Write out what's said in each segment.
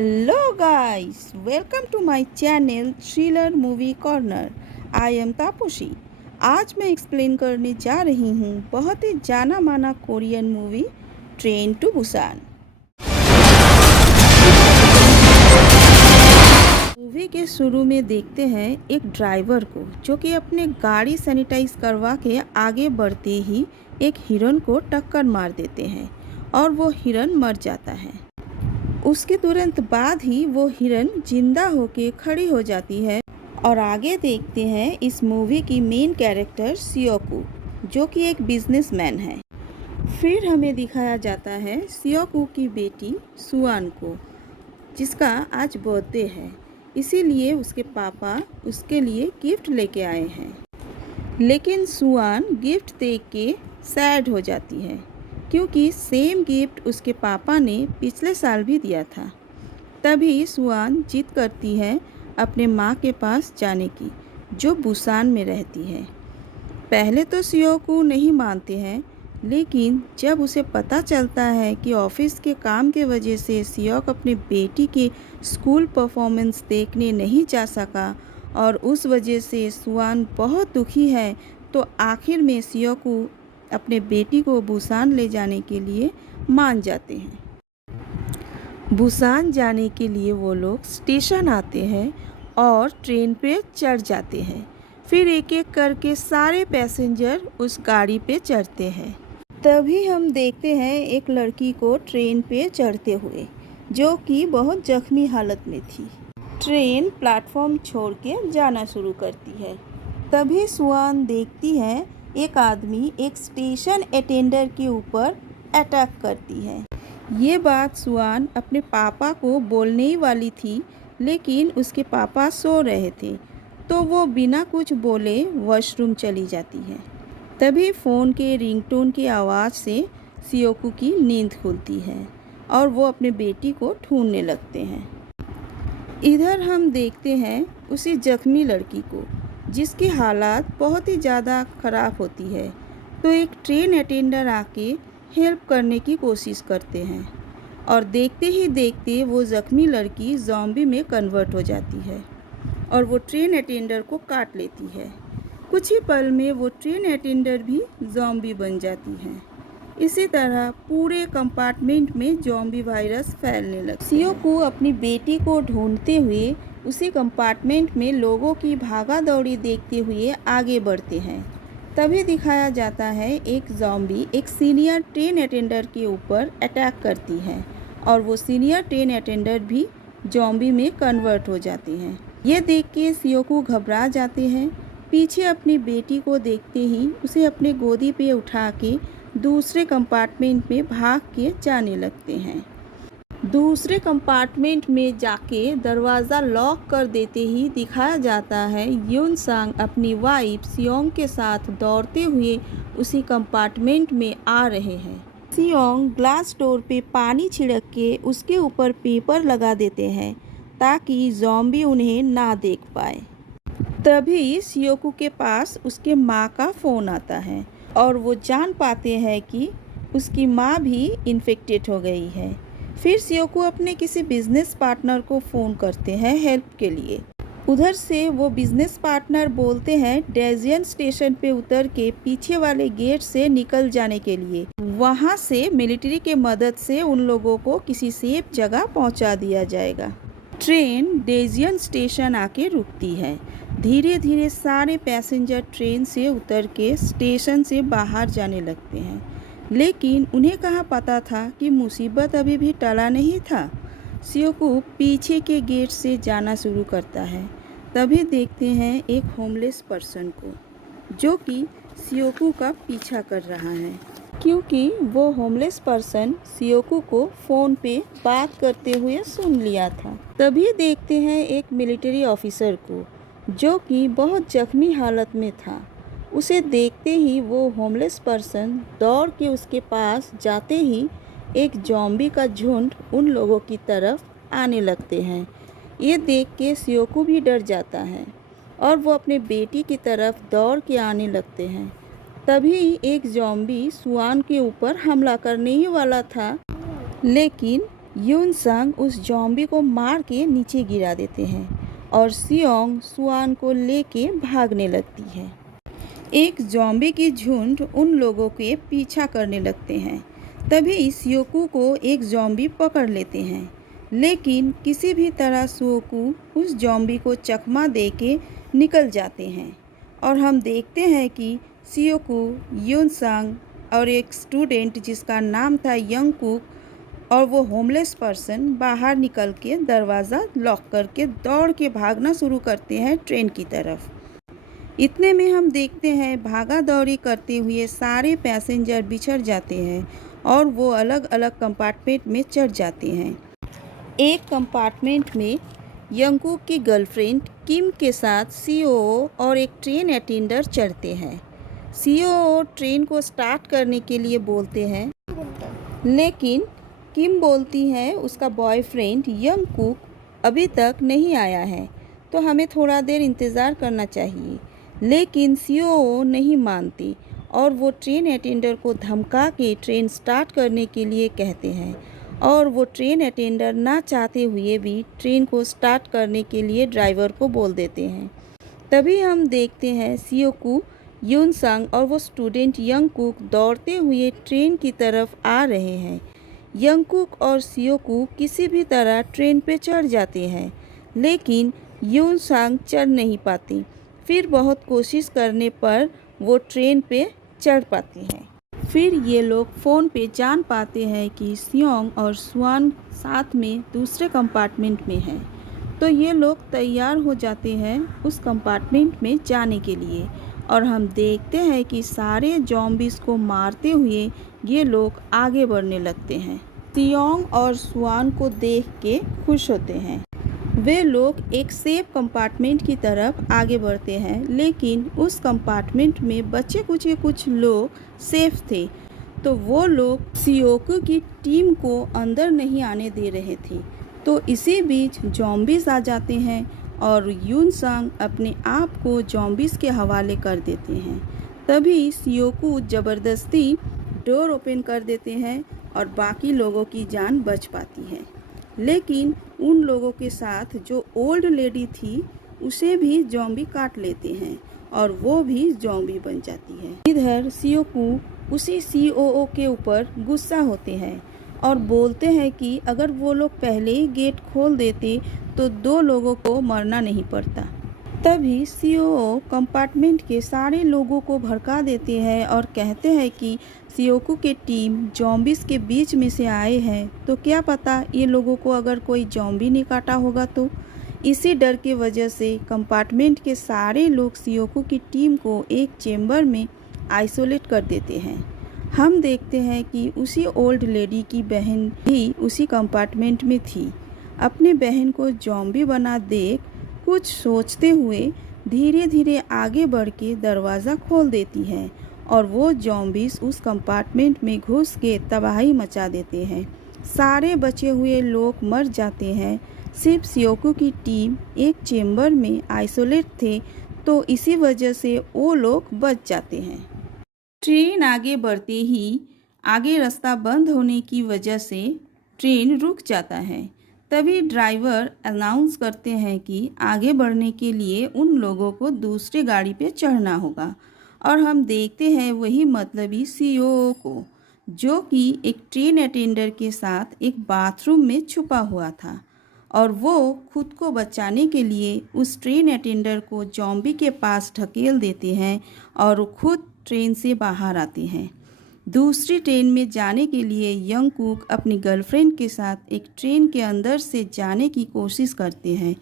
Hello guys, welcome to my channel Thriller Movie Corner. I am Taapsee. आज मैं explain करने जा रही हूँ बहुत ही जाना माना Korean movie Train to Busan. Movie के शुरू में देखते हैं एक ड्राइवर को जो कि अपने गाड़ी सैनिटाइज करवा के आगे बढ़ते ही एक हिरन को टक्कर मार देते हैं और वो हिरन मर जाता है। उसके तुरंत बाद ही वो हिरन जिंदा होके खड़ी हो जाती है और आगे देखते हैं इस मूवी की मेन कैरेक्टर सियोकू जो कि एक बिजनेसमैन है। फिर हमें दिखाया जाता है सियोकू की बेटी सुआन को जिसका आज बर्थडे है, इसीलिए उसके पापा उसके लिए गिफ्ट लेके आए हैं। लेकिन सुआन गिफ्ट देख के सैड हो जाती है क्योंकि सेम गिफ्ट उसके पापा ने पिछले साल भी दिया था। तभी सुआन जिद करती है अपने माँ के पास जाने की जो बुसान में रहती है। पहले तो सियोकू नहीं मानते हैं, लेकिन जब उसे पता चलता है कि ऑफिस के काम के वजह से सियोक अपनी बेटी के स्कूल परफॉर्मेंस देखने नहीं जा सका और उस वजह से सुआन बहुत दुखी है, तो आखिर में सियोकू अपने बेटी को बुसान ले जाने के लिए मान जाते हैं। बुसान जाने के लिए वो लोग स्टेशन आते हैं और ट्रेन पे चढ़ जाते हैं। फिर एक एक करके सारे पैसेंजर उस गाड़ी पे चढ़ते हैं। तभी हम देखते हैं एक लड़की को ट्रेन पे चढ़ते हुए जो कि बहुत जख्मी हालत में थी। ट्रेन प्लेटफॉर्म छोड़ के जाना शुरू करती है। तभी सुआन देखती है एक आदमी एक स्टेशन अटेंडर के ऊपर अटैक करती है। ये बात सुआन अपने पापा को बोलने ही वाली थी, लेकिन उसके पापा सो रहे थे तो वो बिना कुछ बोले वॉशरूम चली जाती है। तभी फ़ोन के रिंगटोन की आवाज़ से सियोकू की नींद खुलती है और वो अपने बेटी को ढूंढने लगते हैं। इधर हम देखते हैं उसी जख्मी लड़की को जिसकी हालात बहुत ही ज़्यादा ख़राब होती है, तो एक ट्रेन अटेंडर आके हेल्प करने की कोशिश करते हैं और देखते ही देखते वो ज़ख्मी लड़की ज़ॉम्बी में कन्वर्ट हो जाती है और वो ट्रेन अटेंडर को काट लेती है। कुछ ही पल में वो ट्रेन अटेंडर भी ज़ॉम्बी बन जाती है। इसी तरह पूरे कंपार्टमेंट में ज़ॉम्बी वायरस फैलने लगा। सियोकू अपनी बेटी को ढूंढते हुए उसी कंपार्टमेंट में लोगों की भागा दौड़ी देखते हुए आगे बढ़ते हैं। तभी दिखाया जाता है एक ज़ॉम्बी एक सीनियर ट्रेन अटेंडर के ऊपर अटैक करती है और वो सीनियर ट्रेन अटेंडर भी ज़ॉम्बी में कन्वर्ट हो जाते हैं। ये देख के सियोकू घबरा जाते हैं। पीछे अपनी बेटी को देखते ही उसे अपने गोदी पे उठा के दूसरे कंपार्टमेंट में भाग के जाने लगते हैं। दूसरे कंपार्टमेंट में जाके दरवाज़ा लॉक कर देते ही दिखाया जाता है यून सांग अपनी वाइफ सियोंग के साथ दौड़ते हुए उसी कंपार्टमेंट में आ रहे हैं। सियोंग ग्लास डोर पे पानी छिड़क के उसके ऊपर पेपर लगा देते हैं ताकि ज़ॉम्बी उन्हें ना देख पाए। तभी सियोकू के पास उसके माँ का फ़ोन आता है और वो जान पाते हैं कि उसकी माँ भी इन्फेक्टेड हो गई है। फिर सियोकू अपने किसी बिजनेस पार्टनर को फ़ोन करते हैं हेल्प के लिए। उधर से वो बिजनेस पार्टनर बोलते हैं डेजियन स्टेशन पे उतर के पीछे वाले गेट से निकल जाने के लिए। वहाँ से मिलिट्री के मदद से उन लोगों को किसी सेफ जगह पहुँचा दिया जाएगा। ट्रेन डेजियन स्टेशन आके रुकती है। धीरे धीरे सारे पैसेंजर ट्रेन से उतर के स्टेशन से बाहर जाने लगते हैं, लेकिन उन्हें कहाँ पता था कि मुसीबत अभी भी टला नहीं था। सियोकू पीछे के गेट से जाना शुरू करता है। तभी देखते हैं एक होमलेस पर्सन को जो कि सियोकू का पीछा कर रहा है, क्योंकि वो होमलेस पर्सन सियोकू को फ़ोन पे बात करते हुए सुन लिया था। तभी देखते हैं एक मिलिट्री ऑफिसर को जो कि बहुत जख्मी हालत में था। उसे देखते ही वो होमलेस पर्सन दौड़ के उसके पास जाते ही एक ज़ॉम्बी का झुंड उन लोगों की तरफ आने लगते हैं। ये देख के सियोकू भी डर जाता है और वो अपने बेटी की तरफ दौड़ के आने लगते हैं। तभी एक ज़ॉम्बी सुआन के ऊपर हमला करने ही वाला था, लेकिन यून संग उस जॉम्बी को मार के नीचे गिरा देते हैं और सियोंग सुआन को लेके भागने लगती है। एक जॉम्बी की झुंड उन लोगों के पीछा करने लगते हैं। तभी सियोकू को एक जॉम्बी पकड़ लेते हैं, लेकिन किसी भी तरह सियोकू उस जॉम्बी को चकमा दे के निकल जाते हैं और हम देखते हैं कि सियोकू, यून संग और एक स्टूडेंट जिसका नाम था यंग कुक और वो होमलेस पर्सन बाहर निकल के दरवाज़ा लॉक करके दौड़ के भागना शुरू करते हैं ट्रेन की तरफ। इतने में हम देखते हैं भागा दौड़ी करते हुए सारे पैसेंजर बिछड़ जाते हैं और वो अलग अलग कंपार्टमेंट में चढ़ जाते हैं। एक कंपार्टमेंट में यंगकुक की गर्लफ्रेंड किम के साथ सीओओ और एक ट्रेन अटेंडर चढ़ते हैं। सीओओ ट्रेन को स्टार्ट करने के लिए बोलते हैं, लेकिन किम बोलती है उसका बॉयफ्रेंड यंगकुक अभी तक नहीं आया है, तो हमें थोड़ा देर इंतज़ार करना चाहिए। लेकिन सीओओ नहीं मानती और वो ट्रेन अटेंडर को धमका के ट्रेन स्टार्ट करने के लिए कहते हैं और वो ट्रेन अटेंडर ना चाहते हुए भी ट्रेन को स्टार्ट करने के लिए ड्राइवर को बोल देते हैं। तभी हम देखते हैं सियोकू, यून संग और वो स्टूडेंट यंगकुक दौड़ते हुए ट्रेन की तरफ आ रहे हैं। यंगकुक और सियोकू किसी भी तरह ट्रेन पे चढ़ जाते हैं, लेकिन यून संग चढ़ नहीं पाती। फिर बहुत कोशिश करने पर वो ट्रेन पे चढ़ पाती हैं। फिर ये लोग फ़ोन पे जान पाते हैं कि सियोंग और सुआन साथ में दूसरे कंपार्टमेंट में हैं, तो ये लोग तैयार हो जाते हैं उस कंपार्टमेंट में जाने के लिए और हम देखते हैं कि सारे जॉम्बीज़ को मारते हुए ये लोग आगे बढ़ने लगते हैं। सियोंग और सुआन को देख के खुश होते हैं। वे लोग एक सेफ कंपार्टमेंट की तरफ आगे बढ़ते हैं, लेकिन उस कंपार्टमेंट में बचे कुछ लोग सेफ थे, तो वो लोग सियोकू की टीम को अंदर नहीं आने दे रहे थे। तो इसी बीच जॉम्बीज़ आ जाते हैं और यून संग अपने आप को जॉम्बीज़ के हवाले कर देते हैं। तभी सियोकू ज़बरदस्ती डोर ओपन कर देते हैं और बाकी लोगों की जान बच पाती है, लेकिन उन लोगों के साथ जो ओल्ड लेडी थी उसे भी जॉम्बी काट लेते हैं और वो भी जॉम्बी बन जाती है। इधर सियोकू उसी सीओओ के ऊपर गुस्सा होते हैं और बोलते हैं कि अगर वो लोग पहले ही गेट खोल देते तो 2 लोगों को मरना नहीं पड़ता। तभी सीओओ कंपार्टमेंट के सारे लोगों को भड़का देते हैं और कहते हैं कि सियोकू के टीम जॉम्बीज़ के बीच में से आए हैं, तो क्या पता ये लोगों को अगर कोई जॉम्बी नहीं काटा होगा तो। इसी डर की वजह से कंपार्टमेंट के सारे लोग सियोकू की टीम को एक चेम्बर में आइसोलेट कर देते हैं। हम देखते हैं कि उसी ओल्ड लेडी की बहन भी उसी कंपार्टमेंट में थी। अपने बहन को जॉम्बी बना देख कुछ सोचते हुए धीरे धीरे आगे बढ़ के दरवाज़ा खोल देती है और वो जॉम्बीज़ उस कंपार्टमेंट में घुस के तबाही मचा देते हैं। सारे बचे हुए लोग मर जाते हैं, सिर्फ सियोकू की टीम एक चेम्बर में आइसोलेट थे, तो इसी वजह से वो लोग बच जाते हैं। ट्रेन आगे बढ़ते ही आगे रास्ता बंद होने की वजह से ट्रेन रुक जाता है। तभी ड्राइवर अनाउंस करते हैं कि आगे बढ़ने के लिए उन लोगों को दूसरी गाड़ी पे चढ़ना होगा और हम देखते हैं वही मतलबी सीओओ को, जो कि एक ट्रेन अटेंडर के साथ एक बाथरूम में छुपा हुआ था और वो खुद को बचाने के लिए उस ट्रेन अटेंडर को जॉम्बी के पास ढकेल देते हैं और खुद ट्रेन से बाहर आते हैं। दूसरी ट्रेन में जाने के लिए यंगकुक अपनी गर्लफ्रेंड के साथ एक ट्रेन के अंदर से जाने की कोशिश करते हैं।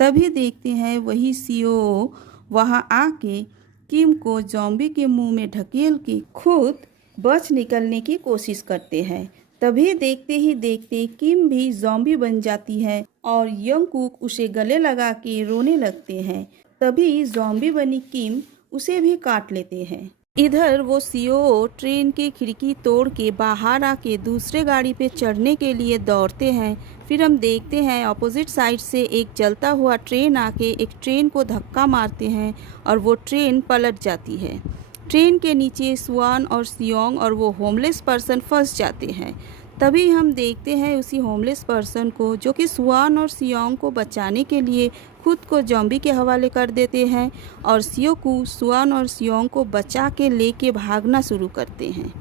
तभी देखते हैं वही सीओओ वहां आके किम को जॉम्बी के मुंह में ढकेल के खुद बच निकलने की कोशिश करते हैं। तभी देखते ही देखते किम भी जॉम्बी बन जाती है और यंगकुक उसे गले लगा के रोने लगते हैं। तभी जॉम्बी बनी किम उसे भी काट लेते हैं। इधर वो सीओओ ट्रेन की खिड़की तोड़ के बाहर आके दूसरे गाड़ी पे चढ़ने के लिए दौड़ते हैं। फिर हम देखते हैं अपोजिट साइड से एक जलता हुआ ट्रेन आके एक ट्रेन को धक्का मारते हैं और वो ट्रेन पलट जाती है। ट्रेन के नीचे सुआन और सियोंग और वो होमलेस पर्सन फंस जाते हैं। तभी हम देखते हैं उसी होमलेस पर्सन को जो कि स्वान और सियोंग को बचाने के लिए खुद को ज़ॉम्बी के हवाले कर देते हैं और सियोकू स्वान और सियोंग को बचा के लेके भागना शुरू करते हैं।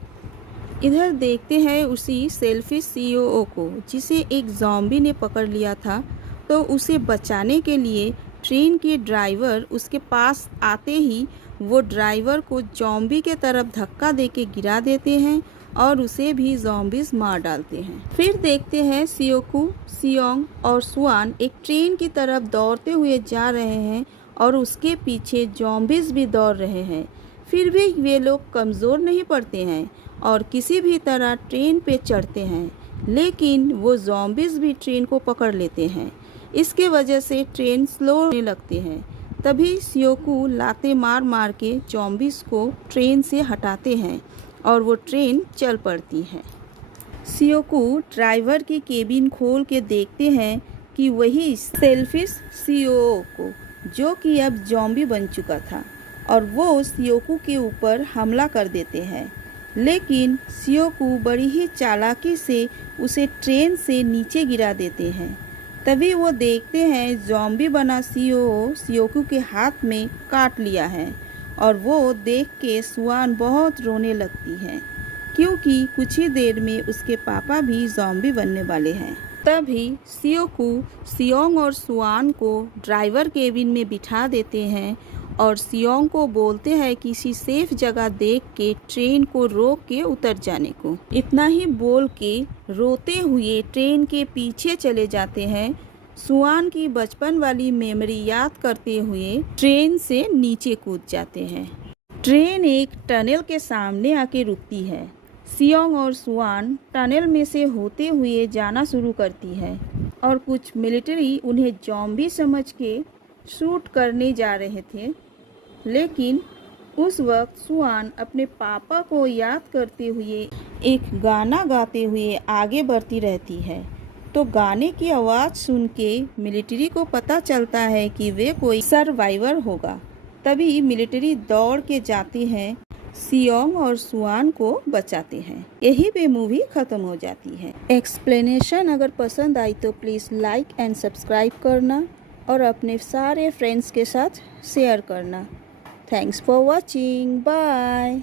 इधर देखते हैं उसी सेल्फिश सीईओ को जिसे एक ज़ॉम्बी ने पकड़ लिया था। तो उसे बचाने के लिए ट्रेन के ड्राइवर उसके पास आते ही वो ड्राइवर को ज़ॉम्बी के तरफ धक्का देके गिरा देते हैं और उसे भी ज़ॉम्बीज़ मार डालते हैं। फिर देखते हैं सियोकू, सियोंग और स्वान एक ट्रेन की तरफ दौड़ते हुए जा रहे हैं और उसके पीछे ज़ॉम्बीज़ भी दौड़ रहे हैं। फिर भी वे लोग कमज़ोर नहीं पड़ते हैं और किसी भी तरह ट्रेन पे चढ़ते हैं, लेकिन वो ज़ॉम्बीज़ भी ट्रेन को पकड़ लेते हैं। इसके वजह से ट्रेन स्लो होने लगती है। तभी सियोकू लाते मार मार के ज़ॉम्बीज़ को ट्रेन से हटाते हैं और वो ट्रेन चल पड़ती है। सियोकू ड्राइवर की केबिन खोल के देखते हैं कि वही सेल्फिश सीईओ को, जो कि अब ज़ॉम्बी बन चुका था, और वो सियोकू के ऊपर हमला कर देते हैं। लेकिन सियोकू बड़ी ही चालाकी से उसे ट्रेन से नीचे गिरा देते हैं। तभी वो देखते हैं ज़ॉम्बी बना सीईओ सियोकू के हाथ में काट लिया है और वो देख के स्वान बहुत रोने लगती है, क्योंकि कुछ ही देर में उसके पापा भी ज़ॉम्बी बनने वाले हैं। तभी सियोकू सियोंग और स्वान को ड्राइवर केबिन में बिठा देते हैं और सियोंग को बोलते हैं किसी सेफ जगह देख के ट्रेन को रोक के उतर जाने को। इतना ही बोल के रोते हुए ट्रेन के पीछे चले जाते हैं। स्वान की बचपन वाली मेमोरी याद करते हुए ट्रेन से नीचे कूद जाते हैं। ट्रेन एक टनल के सामने आके रुकती है। सियोंग और स्वान टनल में से होते हुए जाना शुरू करती है और कुछ मिलिट्री उन्हें ज़ॉम्बी समझ के शूट करने जा रहे थे, लेकिन उस वक्त स्वान अपने पापा को याद करते हुए एक गाना गाते हुए आगे बढ़ती रहती है। तो गाने की आवाज़ सुन के मिलिट्री को पता चलता है कि वे कोई सर्वाइवर होगा। तभी मिलिट्री दौड़ के जाते हैं, सियोंग और स्वान को बचाते हैं। यही पे मूवी ख़त्म हो जाती है। एक्सप्लेनेशन अगर पसंद आई तो प्लीज़ लाइक एंड सब्सक्राइब करना और अपने सारे फ्रेंड्स के साथ शेयर करना। Thanks for watching, bye.